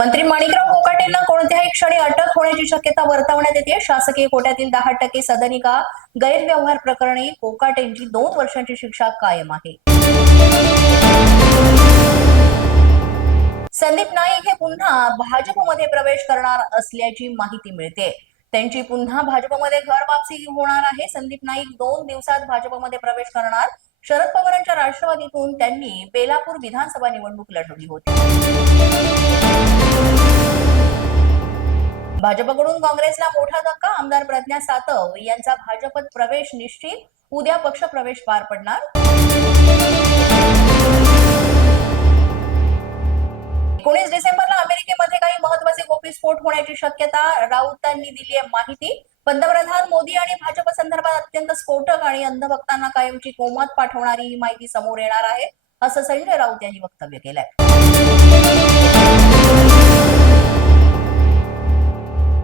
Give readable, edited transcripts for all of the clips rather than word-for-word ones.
मंत्री माणिकराव कोकाटेंना कोणत्याही क्षणी अटक होण्याची शक्यता वर्तवण्यात येते। शासकीय कोट्यातील 10% सदनिका गैरव्यवहार प्रकरणी कोकाटेंची 2 वर्षांची शिक्षा कायम आहे। संदीप नाईक हे पुन्हा भाजपमध्ये प्रवेश करणार असल्याची माहिती मिळते। त्यांची पुन्हा भाजपमध्ये घर वापसी होणार आहे। संदीप नाईक 2 दिवसात भाजपमध्ये प्रवेश करणार। शरद पवारांच्या राष्ट्रवादीतून त्यांनी बेलापूर विधानसभा निवडणूक लढवली होती। भाजपकडून काँग्रेसला मोठा धक्का। आमदार प्रज्ञा सातव यांचा भाजपत प्रवेश निश्चित। उद्या पक्ष प्रवेश पार पडणार। 19 डिसेंबरला अमेरिकेमध्ये काही महत्त्वाचे गोपीस्फोट होण्याची शक्यता राऊतांनी दिली आहे माहिती। पंतप्रधान मोदी आणि भाजप संदर्भात अत्यंत स्फोटक आणि अंधभक्तांना कायमची कोमात पाठवणारी ही माहिती समोर येणार आहे, असं संजय राऊत यांनी वक्तव्य केलंय।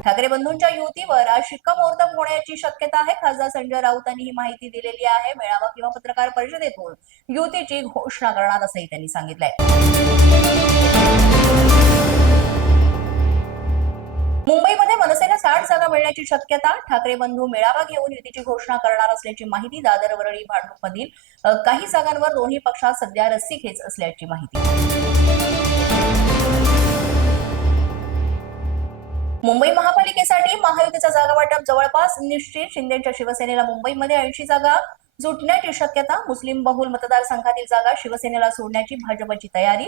ठाकरे बंधूंच्या युतीवर आज शिक्कामोर्तब होण्याची शक्यता आहे। खासदार संजय राऊतांनी ही माहिती दिलेली आहे। मेळावा किंवा पत्रकार परिषदेतून युतीची घोषणा करणार असंही त्यांनी सांगितलंय। मुंबईमध्ये मनसेला 60 जागा मिळण्याची शक्यता। ठाकरे बंधू मेळावा घेऊन युतीची घोषणा करणार असल्याची माहिती। दादर वरळी भांडूपमधील काही जागांवर दोन्ही पक्षात सध्या रस्सीखेच असल्याची माहिती। मुंबई महापालिकेसाठी महायुतीचा जागा वाटप जवळपास निश्चित। शिंदेच्या शिवसेनेला मुंबईमध्ये 80 जागा जुटण्याची शक्यता। मुस्लिम बहुल मतदारसंघातील जागा शिवसेनेला सोडण्याची भाजपची तयारी।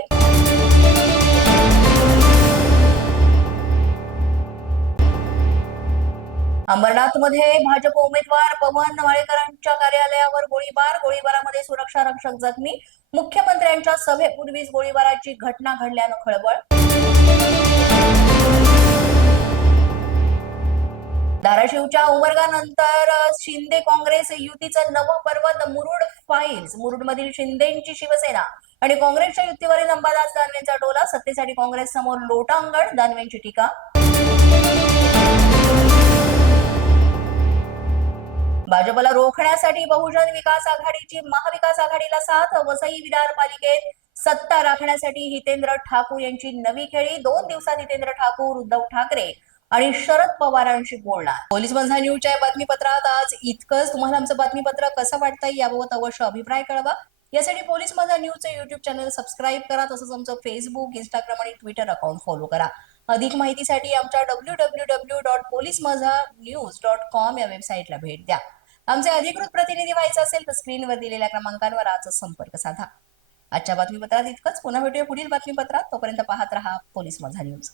अंबरनाथमध्ये भाजप उमेदवार पवन वाळेकरांच्या कार्यालयावर गोळीबारामध्ये सुरक्षा रक्षक जखमी। मुख्यमंत्र्यांच्या सभेपूर्वीच गोळीबाराची घटना घडल्यानं खळबळ। धाराशिवच्या उमरगानंतर शिंदे काँग्रेस युतीचं नवं पर्वत मुरुड फाईल्स। मुरुडमधील शिंदेची शिवसेना आणि काँग्रेसच्या युतीवरील अंबादास दानवेंचा टोला। सत्तेसाठी काँग्रेस समोर लोटांगण, दानवेंची टीका। भाजपला रोखण्यासाठी बहुजन विकास आघाडीची महाविकास आघाडीला साथ। वसई विरार पालिकेत सत्ता राखण्यासाठी हितेंद्र ठाकूर यांची नवी खेळी। 2 दिवसात हितेंद्र ठाकूर, उद्धव ठाकरे आणि शरद पवारांशी बोलणार। पोलीस माझा न्यूजच्या बातमीपत्रात आज इतकंच। तुम्हाला आमचं बातमीपत्र कसं वाटतंय याबाबत अवश्य अभिप्राय कळवा। यासाठी पोलीस माझा न्यूजचं YouTube चॅनल सबस्क्राईब करा। तसंच आमचं फेसबुक, इंस्टाग्राम आणि ट्विटर अकाउंट फॉलो करा। अधिक माहितीसाठी आमच्या www.policemazhanews.com या वेबसाईटला भेट द्या। आमचे अधिकृत प्रतिनिधी व्हायचं असेल तर स्क्रीनवर दिलेल्या क्रमांकांवर आजच संपर्क साधा। आजच्या बातमीपत्रात इतकंच। पुन्हा भेटूया पुढील बातमीपत्रात। तोपर्यंत पाहत रहा पोलीस माझा न्यूज।